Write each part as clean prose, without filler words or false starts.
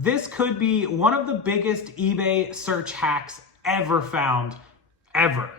This could be one of the biggest eBay search hacks ever found, ever.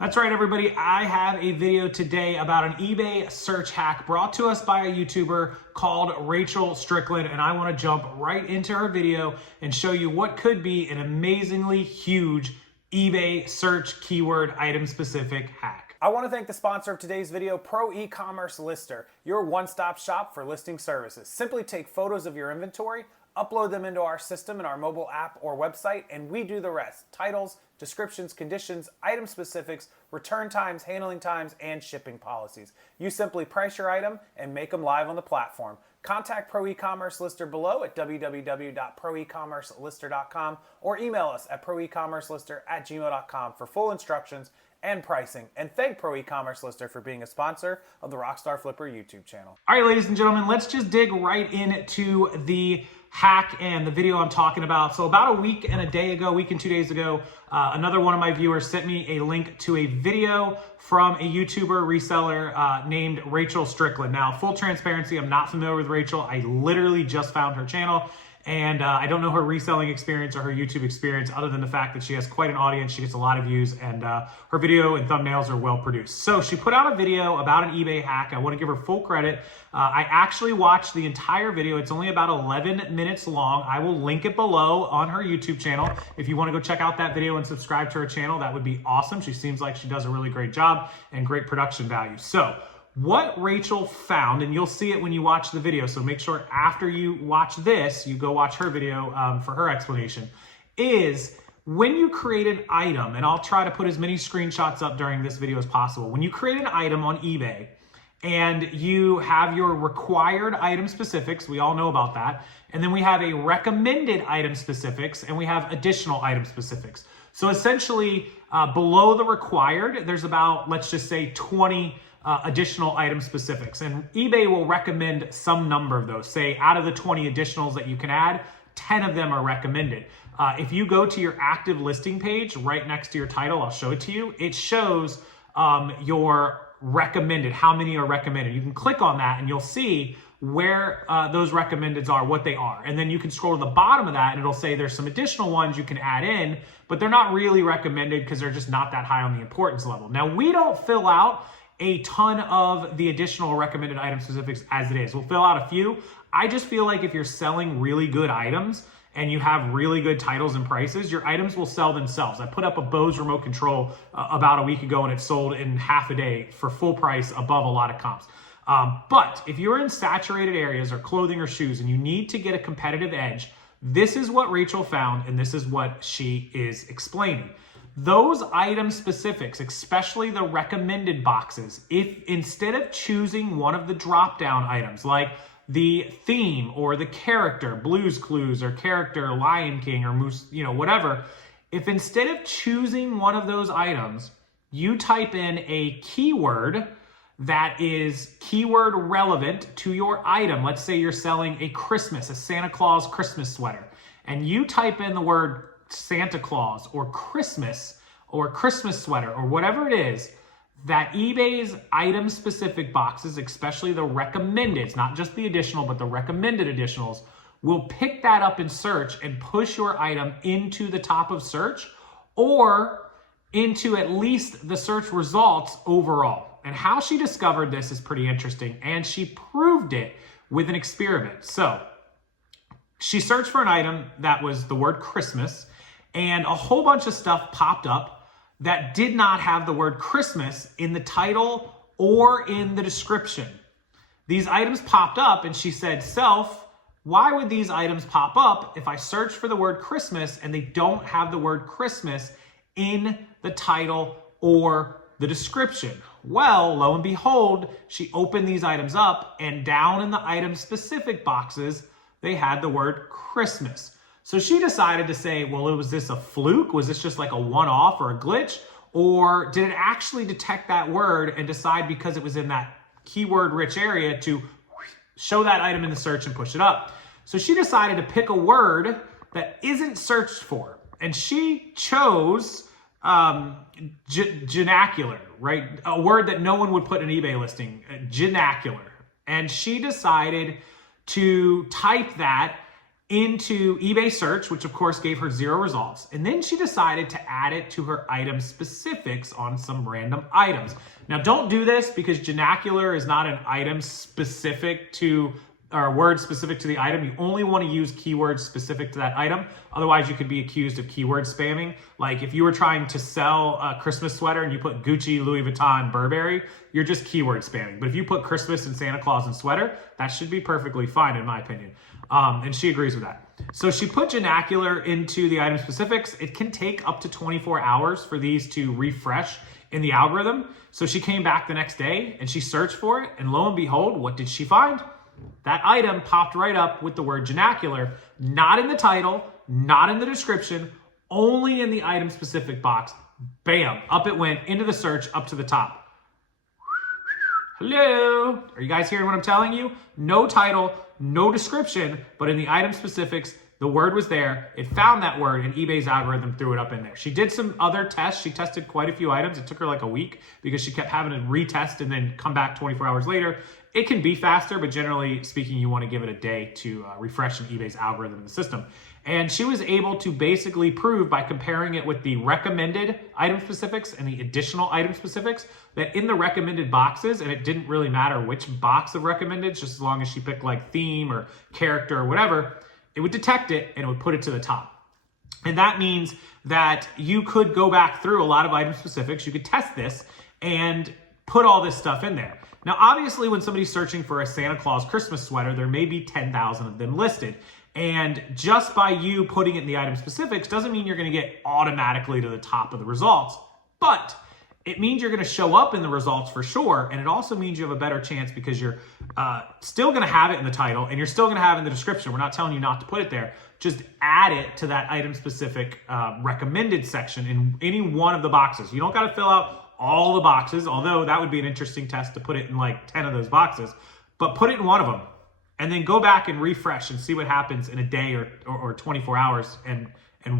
That's right, everybody. I have a video today about an eBay search hack brought to us by a YouTuber called Rachel Strickland, and I want to jump right into her video and show you what could be an amazingly huge eBay search keyword item specific hack. I want to thank the sponsor of today's video, ProEcommercelister, your one-stop shop for listing services. Simply take photos of your inventory, upload them into our system in our mobile app or website, and we do the rest. Titles, descriptions, conditions, item specifics, return times, handling times, and shipping policies. You simply price your item and make them live on the platform. Contact ProEcommercelister below at www.proecommercelister.com or email us at proecommercelister@gmail.com for full instructions and pricing. And thank ProEcommercelister for being a sponsor of the Rockstarflipper YouTube channel. All right, ladies and gentlemen, let's just dig right into the hack and the video I'm talking about. So about a week and 2 days ago, another one of my viewers sent me a link to a video from a YouTuber reseller named Rachel Strickland. Now, full transparency, I'm not familiar with Rachel. I literally just found her channel. And I don't know her reselling experience or her YouTube experience other than the fact that she has quite an audience. She gets a lot of views and her video and thumbnails are well produced. So she put out a video about an eBay hack. I want to give her full credit. I actually watched the entire video. It's only about 11 minutes long. I will link it below on her YouTube channel. If you want to go check out that video and subscribe to her channel, that would be awesome. She seems like she does a really great job and great production value. So what Rachel found, and you'll see it when you watch the video, so make sure after you watch this, you go watch her video for her explanation, is when you create an item, and I'll try to put as many screenshots up during this video as possible. When you create an item on eBay and you have your required item specifics, we all know about that, and then we have a recommended item specifics, and we have additional item specifics. So essentially, below the required, there's about, let's just say 20 additional item specifics, and eBay will recommend some number of those. Say out of the 20 additionals that you can add, 10 of them are recommended. If you go to your active listing page right next to your title, I'll show it to you. It shows your recommended, how many are recommended. You can click on that and you'll see where those recommendeds are, what they are. And then you can scroll to the bottom of that and it'll say there's some additional ones you can add in, but they're not really recommended because they're just not that high on the importance level. Now, we don't fill out a ton of the additional recommended item specifics as it is. We'll fill out a few. I just feel like if you're selling really good items and you have really good titles and prices, your items will sell themselves. I put up a Bose remote control about a week ago and it sold in half a day for full price above a lot of comps. But if you're in saturated areas or clothing or shoes and you need to get a competitive edge, this is what Rachel found and this is what she is explaining. Those item specifics, especially the recommended boxes, if instead of choosing one of the drop-down items like the theme or the character, Blue's Clues, or character, Lion King, or Moose, whatever, if instead of choosing one of those items, you type in a keyword that is keyword relevant to your item. Let's say you're selling a Santa Claus Christmas sweater, and you type in the word Santa Claus or Christmas sweater or whatever it is, that eBay's item specific boxes, especially the recommended, not just the additional, but the recommended additionals, will pick that up in search and push your item into the top of search or into at least the search results overall. And how she discovered this is pretty interesting, and she proved it with an experiment. So she searched for an item that was the word Christmas, and a whole bunch of stuff popped up that did not have the word Christmas in the title or in the description. These items popped up and she said, self, why would these items pop up if I search for the word Christmas and they don't have the word Christmas in the title or the description? Well, lo and behold, she opened these items up and down in the item specific boxes, they had the word Christmas. So she decided to say, well, was this a fluke? Was this just like a one-off or a glitch? Or did it actually detect that word and decide because it was in that keyword-rich area to show that item in the search and push it up? So she decided to pick a word that isn't searched for. And she chose genacular, right? A word that no one would put in an eBay listing, genacular. And she decided to type that into eBay search, which of course gave her 0 results. And then she decided to add it to her item specifics on some random items. Now don't do this because genicular is not an item specific to, or a word specific to the item. You only want to use keywords specific to that item. Otherwise you could be accused of keyword spamming. Like if you were trying to sell a Christmas sweater and you put Gucci, Louis Vuitton, Burberry, you're just keyword spamming. But if you put Christmas and Santa Claus and sweater, that should be perfectly fine in my opinion. And she agrees with that. So she put genicular into the item specifics. It can take up to 24 hours for these to refresh in the algorithm. So she came back the next day and she searched for it, and lo and behold, what did she find? That item popped right up with the word genicular, not in the title, not in the description, only in the item specific box. Bam, up it went into the search, up to the top. Hello, are you guys hearing what I'm telling you? No title, no description, but in the item specifics, the word was there. It found that word and eBay's algorithm threw it up in there. She did some other tests. She tested quite a few items. It took her like a week because she kept having to retest and then come back 24 hours later. It can be faster, but generally speaking, you want to give it a day to refresh in eBay's algorithm in the system. And she was able to basically prove by comparing it with the recommended item specifics and the additional item specifics that in the recommended boxes, and it didn't really matter which box of recommended, just as long as she picked like theme or character or whatever, it would detect it and it would put it to the top. And that means that you could go back through a lot of item specifics. You could test this and put all this stuff in there. Now, obviously, when somebody's searching for a Santa Claus Christmas sweater, there may be 10,000 of them listed. And just by you putting it in the item specifics doesn't mean you're going to get automatically to the top of the results, but it means you're going to show up in the results for sure. And it also means you have a better chance because you're still going to have it in the title and you're still going to have it in the description. We're not telling you not to put it there. Just add it to that item specific recommended section in any one of the boxes. You don't got to fill out all the boxes, although that would be an interesting test to put it in like 10 of those boxes, but put it in one of them. And then go back and refresh and see what happens in a day or 24 hours and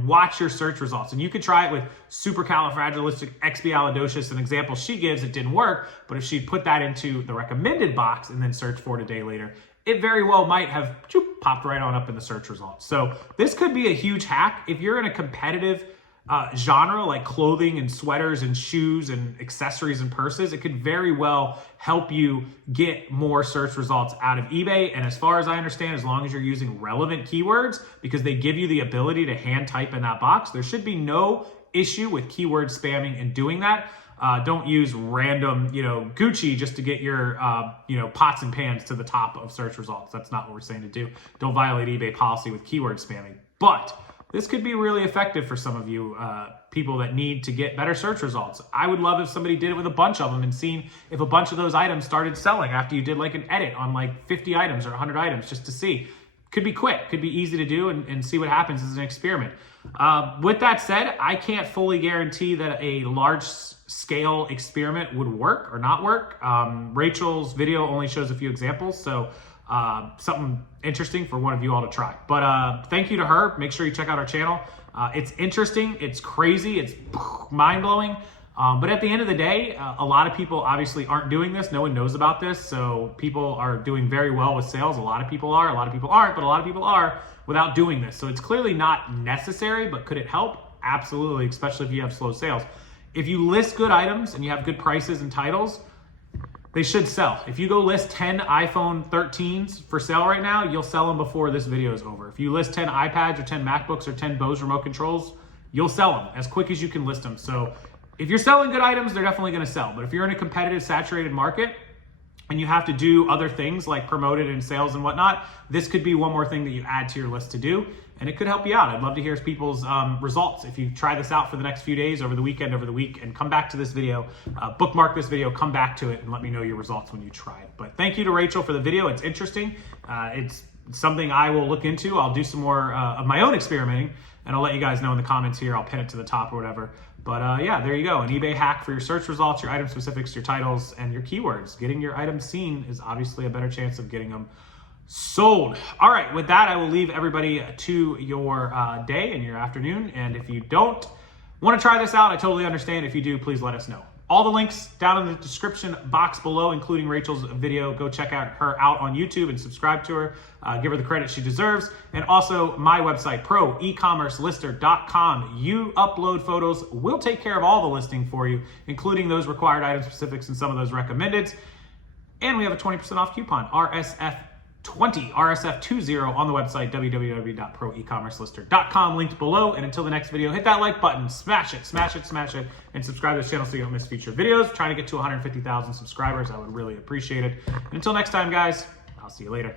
watch your search results. And you could try it with supercalifragilisticexpialidocious, an example she gives, it didn't work, but if she put that into the recommended box and then search for it a day later, it very well might have popped right on up in the search results. So this could be a huge hack. If you're in a competitive genre like clothing and sweaters and shoes and accessories and purses, it could very well help you get more search results out of eBay. And as far as I understand, as long as you're using relevant keywords, because they give you the ability to hand type in that box, there should be no issue with keyword spamming and doing that. Don't use random, Gucci just to get your, pots and pans to the top of search results. That's not what we're saying to do. Don't violate eBay policy with keyword spamming. But this could be really effective for some of you people that need to get better search results. I would love if somebody did it with a bunch of them and seen if a bunch of those items started selling after you did like an edit on like 50 items or 100 items just to see. Could be quick, could be easy to do and see what happens as an experiment. With that said, I can't fully guarantee that a large scale experiment would work or not work. Rachel's video only shows a few examples, so something interesting for one of you all to try. But thank you to her. Make sure you check out our channel. It's interesting, it's crazy, it's mind-blowing. But at the end of the day, a lot of people obviously aren't doing this. No one knows about this. So people are doing very well with sales. A lot of people are, a lot of people aren't, but a lot of people are without doing this. So it's clearly not necessary, but could it help? Absolutely, especially if you have slow sales. If you list good items and you have good prices and titles, they should sell. If you go list 10 iPhone 13s for sale right now, you'll sell them before this video is over. If you list 10 iPads or 10 MacBooks or 10 Bose remote controls, you'll sell them as quick as you can list them. So if you're selling good items, they're definitely gonna sell. But if you're in a competitive, saturated market and you have to do other things like promote it in sales and whatnot, this could be one more thing that you add to your list to do. And it could help you out. I'd love to hear people's results. If you try this out for the next few days, over the weekend, over the week, and come back to this video, bookmark this video, come back to it, and let me know your results when you try it. But thank you to Rachel for the video. It's interesting. It's something I will look into. I'll do some more of my own experimenting, and I'll let you guys know in the comments here. I'll pin it to the top or whatever. But yeah, there you go. An eBay hack for your search results, your item specifics, your titles, and your keywords. Getting your items seen is obviously a better chance of getting them sold. All right, with that, I will leave everybody to your day and your afternoon. And if you don't want to try this out, I totally understand. If you do, please let us know. All the links down in the description box below, including Rachel's video. Go check out her out on YouTube and subscribe to her. Give her the credit she deserves. And also my website, ProEcommercelister.com. You upload photos. We'll take care of all the listing for you, including those required item specifics and some of those recommended. And we have a 20% off coupon, RSF20 on the website, www.ProEcommercelister.com, linked below. And until the next video, hit that like button, smash it, and subscribe to this channel so you don't miss future videos. Trying to get to 150,000 subscribers. I would really appreciate it. And until next time, guys, I'll see you later.